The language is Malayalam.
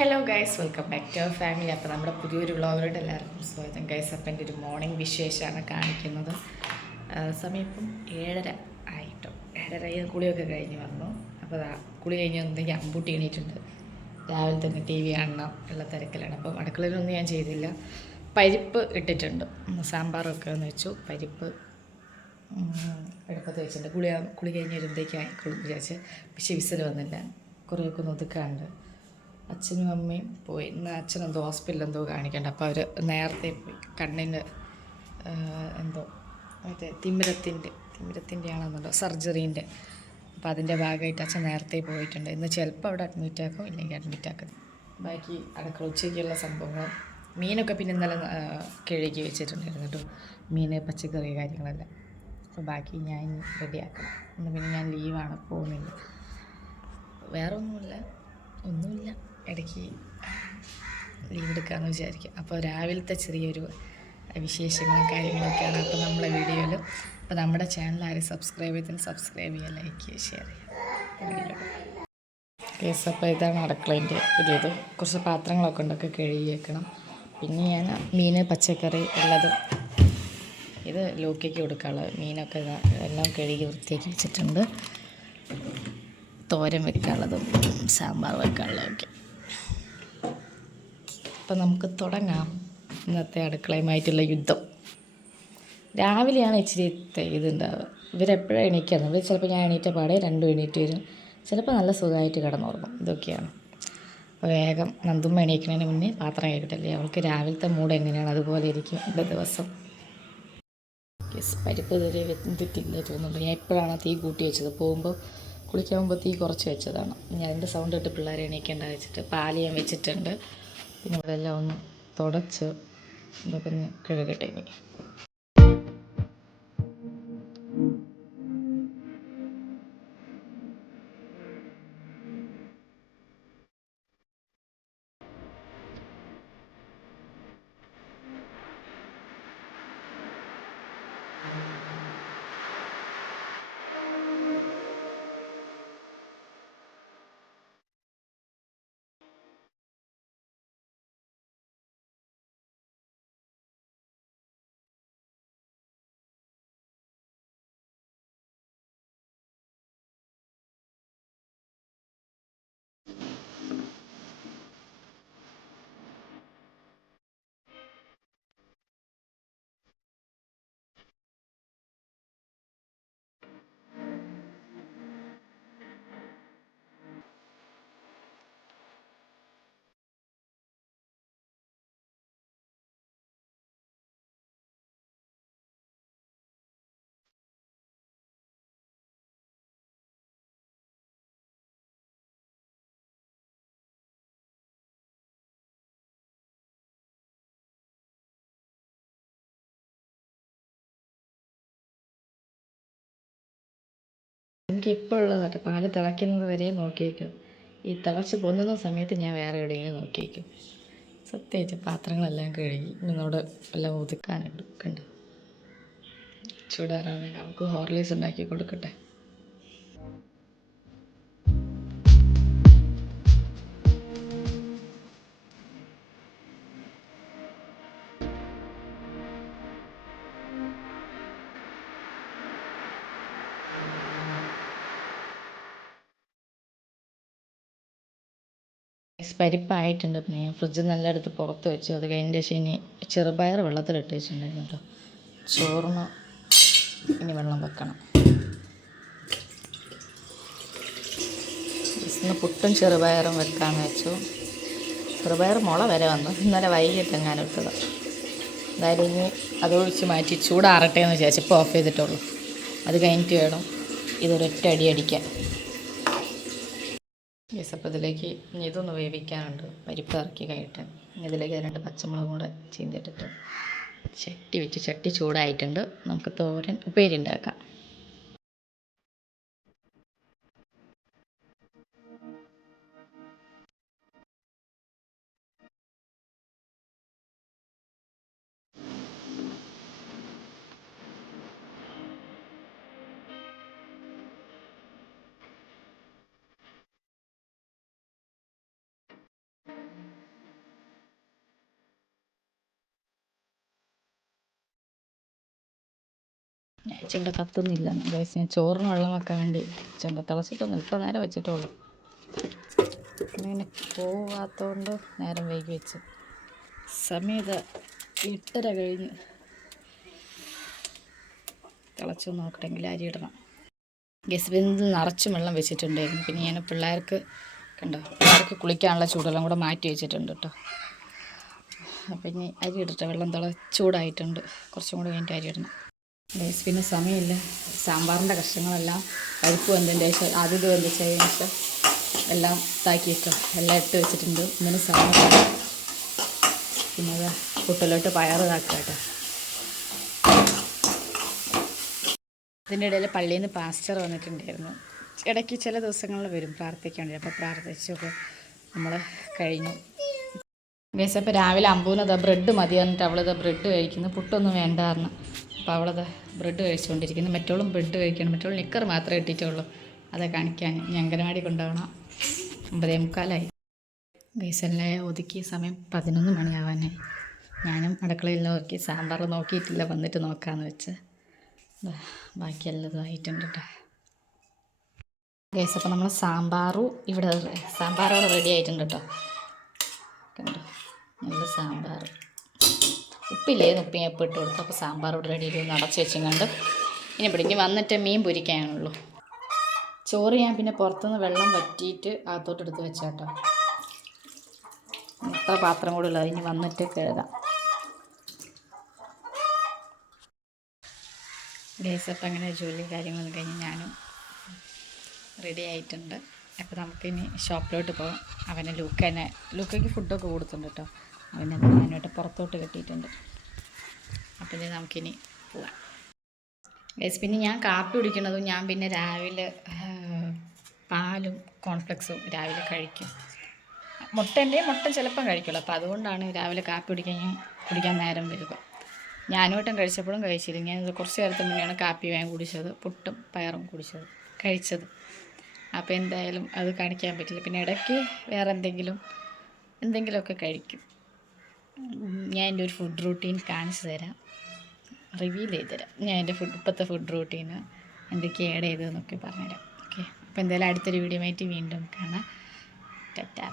Hello guys welcome back to our family അപ്പോൾ നമ്മുടെ പുതിയൊരു വ്ളോഗിലോട്ട് എല്ലാവർക്കും സ്വാഗതം. ഗൈസ് അപ്പം എന്റെ ഒരു മോർണിംഗ് വിശേഷമാണ് കാണിക്കുന്നത്. സമയം ഇപ്പം ഏഴര ആയിട്ടോ. ഏഴര ആയി കുളിയൊക്കെ കഴിഞ്ഞ് വന്നു. അപ്പോൾ കുളി കഴിഞ്ഞ് വന്നെങ്കിൽ അമ്പൂട്ടി എണീറ്റുണ്ട് രാവിലെ തന്നെ ടി വി കാണണം ഉള്ള തിരക്കിലാണ്. അപ്പം അടുക്കളയിലൊന്നും ഞാൻ ചെയ്തില്ല. പരിപ്പ് ഇട്ടിട്ടുണ്ട്. സാമ്പാറൊക്കെ ഒന്ന് വെച്ചു. പരിപ്പ് എടുപ്പത്ത് വെച്ചിട്ടുണ്ട്. കുളി കുളി കഴിഞ്ഞ് വരുമ്പോഴത്തേക്ക് ആയിക്കോളും വിചാരിച്ച്. പക്ഷേ വിസിൽ വന്നില്ല. കുറേയൊക്കെ ഒന്ന് ഒതുക്കാണ്ട് അച്ഛനും അമ്മയും പോയി. ഇന്ന് അച്ഛൻ എന്തോ ഹോസ്പിറ്റലിൽ എന്തോ കാണിക്കണ്ട അപ്പോൾ അവർ നേരത്തെ പോയി. കണ്ണിന് എന്തോ മറ്റേ തിമിരത്തിന്റെ തിമിരത്തിന്റെ ആണെന്നുണ്ടോ സർജറീന്റെ. അപ്പോൾ അതിന്റെ ഭാഗമായിട്ട് അച്ഛൻ നേരത്തെ പോയിട്ടുണ്ട്. ഇന്ന് ചിലപ്പോൾ അവിടെ അഡ്മിറ്റ് ആക്കും ഇല്ലെങ്കിൽ അഡ്മിറ്റ് ആക്കും. ബാക്കി അടുക്കള ഉച്ചയ്ക്കുള്ള സംഭവങ്ങൾ. മീനൊക്കെ പിന്നെ ഇന്നലെ കിഴുകി വെച്ചിട്ടുണ്ടായിരുന്നു കേട്ടോ. മീൻ പച്ചക്കറി കാര്യങ്ങളെല്ലാം. അപ്പോൾ ബാക്കി ഞാൻ റെഡിയാക്കണം ഇന്ന് പിന്നെ ഞാൻ ലീവാണ് പോകുന്നില്ല. വേറെ ഒന്നുമില്ല ഒന്നുമില്ല. ഇടയ്ക്ക് ലീവ് എടുക്കാമെന്ന് വിചാരിക്കും. അപ്പോൾ രാവിലത്തെ ചെറിയൊരു വിശേഷങ്ങളും കാര്യങ്ങളൊക്കെയാണ് അപ്പോൾ നമ്മളെ വീഡിയോയിൽ അപ്പോൾ നമ്മുടെ ചാനൽ ആരും സബ്സ്ക്രൈബ് ചെയ്തതിന് സബ്സ്ക്രൈബ് ചെയ്യുക ലൈക്ക് ചെയ്യുക ഷെയർ ചെയ്യുക. കേസ് അപ്പോൾ ഇതാണ് അടുക്കളേന്റെ ഒരു ഇത് കുറച്ച് പാത്രങ്ങളൊക്കെ ഉണ്ടൊക്കെ കഴുകി വെക്കണം. പിന്നെ ഞാൻ മീൻ പച്ചക്കറി ഉള്ളതും ഇത് ലോക്കിക്ക് കൊടുക്കാനുള്ള മീനൊക്കെ എല്ലാം കഴുകി വൃത്തിയാക്കി വെച്ചിട്ടുണ്ട്. തോരൻ വെക്കാനുള്ളതും സാമ്പാർ വെക്കാനുള്ളതൊക്കെ. അപ്പം നമുക്ക് തുടങ്ങാം ഇന്നത്തെ അടുക്കളയുമായിട്ടുള്ള യുദ്ധം. രാവിലെയാണ് ഇച്ചിരി ഇതുണ്ടാവുക. ഇവരെപ്പോഴും എണീക്കുന്നത് ഇവർ ചിലപ്പോൾ ഞാൻ എണീറ്റ പാടെ രണ്ടും എണീറ്റ് വരും. ചിലപ്പോൾ നല്ല സുഖമായിട്ട് കിടന്നുറങ്ങും. ഇതൊക്കെയാണ്. വേഗം നന്ദുമ്മ എണീക്കുന്നതിന് മുന്നേ പാത്രം കഴിക്കട്ടല്ലേ അവൾക്ക് രാവിലത്തെ മൂഡ് എങ്ങനെയാണ്? അതുപോലെ ഇരിക്കും എന്റെ ദിവസം. പരിപ്പ് ഇതുവരെ വെന്തിട്ടില്ല തോന്നുന്നുണ്ട് ഞാൻ എപ്പോഴാണ് തീ കൂട്ടി വെച്ചത്? പോകുമ്പോൾ കുളിക്കാൻ പോകുമ്പോൾ തീ കുറച്ച് വെച്ചതാണ്. ഞാൻ അതിന്റെ സൗണ്ട് ഇട്ട് പിള്ളേരെ എണീക്കേണ്ട വെച്ചിട്ട് പാൽ ഞാൻ വെച്ചിട്ടുണ്ട്. പിന്നെ ഒന്ന് തുടച്ച് ഇതൊക്കെ ഒന്ന് കഴുകട്ടെ ഇനി. എനിക്ക് ഇപ്പോൾ ഉള്ളതാട്ടോ പാൽ തിളയ്ക്കുന്നത് വരെ നോക്കിയേക്കും. ഈ തിളച്ച് പൊന്നുന്ന സമയത്ത് ഞാൻ വേറെ എവിടെയെങ്കിലും നോക്കിയേക്കും. സത്യമായിട്ട് പാത്രങ്ങളെല്ലാം കഴുകി ഇന്നോട് എല്ലാം ഒതുക്കാനുണ്ട്. കണ്ടോ? ചൂടാറാണെങ്കിൽ നമുക്ക് ഹോർലിക്സ് ഉണ്ടാക്കി കൊടുക്കട്ടെ? പരിപ്പായിട്ടുണ്ട്. പിന്നെ ഞാൻ ഫ്രിഡ്ജിൽ നല്ല എടുത്ത് പുറത്ത് വെച്ചു. അത് കഴിഞ്ഞ ശേഷം ഇനി ചെറുപയർ വെള്ളത്തിലിട്ട് വെച്ചിട്ടുണ്ടായിരുന്നു കേട്ടോ. ചോറിന് ഇനി വെള്ളം വെക്കണം. ഇന്ന് പുട്ടും ചെറുപയറും വെക്കാമെന്ന് വെച്ചു. ചെറുപയർ മുള വരെ വന്നു. ഇന്നലെ വൈകിട്ട് ഞാൻ ഇട്ടത്. എന്തായാലും ഇനി അതൊഴിച്ച് മാറ്റി ചൂടാറട്ടെ എന്ന് വിചാരിച്ചപ്പോൾ ഓഫ് ചെയ്തിട്ടുള്ളൂ. അത് കഴിഞ്ഞിട്ട് വേണം ഇതൊരൊറ്റ അടി അടിക്കാൻ. യെസ് അപ്പോൾ ഇതിലേക്ക് ഇതൊന്ന് വേവിക്കാനുണ്ട് പരിപ്പ് ഇറക്കി കഴിഞ്ഞിട്ട് ഇതിലേക്ക് രണ്ട് പച്ചമുളകും കൂടെ ചീന്തിട്ടിട്ട് ചട്ടി വെച്ച് ചട്ടി ചൂടായിട്ടുണ്ട്. നമുക്ക് തോരൻ ഉപ്പേരി ഉണ്ടാക്കാം. ചെണ്ട കത്തുന്നില്ല ഗൈസ് ഞാൻ ചോറിന് വെള്ളം വെക്കാൻ വേണ്ടി ചെണ്ട തിളച്ചിട്ടൊന്നും ഇപ്പം നേരം വെച്ചിട്ടുള്ളൂ ഇങ്ങനെ പോവാത്തതുകൊണ്ട് നേരം വൈകി വെച്ചു. സമയത്ത് എട്ടര കഴിഞ്ഞ് തിളച്ചു നോക്കട്ടെങ്കിൽ അരി ഇടണം. ഗസ് ബിന്ദു നിറച്ചും വെള്ളം വെച്ചിട്ടുണ്ടായിരുന്നു. പിന്നെ ഞാൻ പിള്ളേർക്ക് കണ്ടോ പിള്ളേർക്ക് കുളിക്കാനുള്ള ചൂടെല്ലാം കൂടെ മാറ്റി വെച്ചിട്ടുണ്ട് കേട്ടോ. അപ്പം ഇനി അരി ഇടട്ടെ വെള്ളം തിള ചൂടായിട്ടുണ്ട്. കുറച്ചും കൂടെ കഴിഞ്ഞിട്ട് അരി ഇടണം. ഗൈസ് പിന്നെ സമയമില്ല. സാമ്പാറിന്റെ കഷ്ണങ്ങളെല്ലാം പരിപ്പ് വെന്തതിന്റെ ശേഷം ആദ്യം വെന്ത ശേഷം എല്ലാം ഇതാക്കി വെക്കാം എല്ലാം ഇട്ട് വെച്ചിട്ടുണ്ട്. ഇങ്ങനെ സമയം പിന്നെ അത് കുട്ടലോട്ട് പയർ ഇതാക്കുക കേട്ടോ. അതിന്റെ ഇടയിൽ പള്ളിയിൽ നിന്ന് പാസ്റ്റർ വന്നിട്ടുണ്ടായിരുന്നു. ഇടയ്ക്ക് ചില ദിവസങ്ങളിൽ വരും പ്രാർത്ഥിക്കാൻ വേണ്ടി അപ്പോൾ പ്രാർത്ഥിച്ചൊക്കെ നമ്മൾ കഴിഞ്ഞു. ഗൈസ് അപ്പോൾ രാവിലെ അമ്പൂനത് ബ്രെഡ് മതി പറഞ്ഞിട്ട് അവളിത് ബ്രെഡ് കഴിക്കുന്നു. പുട്ടൊന്നും വേണ്ടായിരുന്നു അപ്പോൾ അവളത് ബ്രെഡ് കഴിച്ചുകൊണ്ടിരിക്കുന്നു. മറ്റോളും ബ്രെഡ് കഴിക്കണം. മറ്റോളും നിക്കർ മാത്രമേ ഇട്ടിട്ടുള്ളൂ. അതെ കാണിക്കാൻ. ഇനി അംഗനവാടി കൊണ്ടുപോകണം. ഒമ്പതേ മുക്കാലായി. ഗൈസലിനെ ഒതുക്കിയ സമയം പതിനൊന്ന് മണിയാവാനായി. ഞാനും അടുക്കളയിൽ നോക്കി സാമ്പാർ നോക്കിയിട്ടില്ല. വന്നിട്ട് നോക്കാമെന്ന് വെച്ച്. ബാക്കിയെല്ലാം ആയിട്ടുണ്ട് കേട്ടോ ഗൈസ് അപ്പോൾ നമ്മൾ സാമ്പാറും ഇവിടെ സാമ്പാറോട് റെഡി ആയിട്ടുണ്ട് കേട്ടോ കണ്ടോ? നല്ല സാമ്പാർ ഉപ്പില്ലേന്ന് ഉപ്പ് ഞാൻ ഇപ്പം ഇട്ട് കൊടുത്തു അപ്പോൾ സാമ്പാർ ഇവിടെ റെഡി ചെയ്ത് അടച്ച് ഇനി ഇവിടെ ഇനി വന്നിട്ട് മീൻ പൊരിക്കാനുള്ളൂ. ചോറ് ഞാൻ പിന്നെ പുറത്തുനിന്ന് വെള്ളം വറ്റിയിട്ട് അകത്തോട്ട് എടുത്ത് വെച്ചാട്ടോ. ഇത്ര പാത്രം കൂടെ ഉള്ളത്. ഇനി വന്നിട്ട് കഴുകാം. ഗൈസ് അങ്ങനെ ജോലി കാര്യങ്ങളൊന്നും കഴിഞ്ഞ് ഞാനും റെഡി ആയിട്ടുണ്ട്. അപ്പോൾ നമുക്കിനി ഷോപ്പിലോട്ട് പോകാം അവനെ ലൂക്കനെ ലൂക്കയ്ക്ക് ഫുഡൊക്കെ കൊടുത്തിട്ടുണ്ട് കേട്ടോ അവനെ ഞാനായിട്ട് പുറത്തോട്ട് കെട്ടിയിട്ടുണ്ട്. അപ്പോൾ ഇനി നമുക്കിനി പോവാം. ഗൈസ് പിന്നെ ഞാൻ കാപ്പി കുടിക്കുന്നതും ഞാൻ പിന്നെ രാവിലെ പാലും കോൺഫ്ലെക്സും രാവിലെ കഴിക്കും. മുട്ടന്റെ മുട്ട ചിലപ്പം കഴിക്കുള്ളൂ. അപ്പോൾ അതുകൊണ്ടാണ് രാവിലെ കാപ്പി കുടിക്കാൻ ഞാൻ കുടിക്കാൻ നേരം വരിക ഞാനോട്ടം കഴിച്ചപ്പോഴും കഴിച്ചില്ല. ഞാൻ കുറച്ച് നേരത്തെ മുന്നെയാണ് കാപ്പി വേഗം കുടിച്ചത്. പുട്ടും പയറും കുടിച്ചത് കഴിച്ചത്. അപ്പോൾ എന്തായാലും അത് കാണിക്കാൻ പറ്റില്ല. പിന്നെ ഇടയ്ക്ക് വേറെ എന്തെങ്കിലും എന്തെങ്കിലുമൊക്കെ കഴിക്കും. ഞാൻ എന്റെ ഒരു ഫുഡ് റൂട്ടീൻ കാണിച്ചു തരാം. റിവീൽ ചെയ്ത് തരാം. ഞാൻ എന്റെ ഫുഡ് ഇപ്പോഴത്തെ ഫുഡ് റൂട്ടീൻ എന്തൊക്കെ ആഡ് ചെയ്തതെന്നൊക്കെ പറഞ്ഞുതരാം. ഓക്കെ അപ്പോൾ എന്തായാലും അടുത്തൊരു വീഡിയോ ആയിട്ട് വീണ്ടും കാണാം. ടാറ്റാ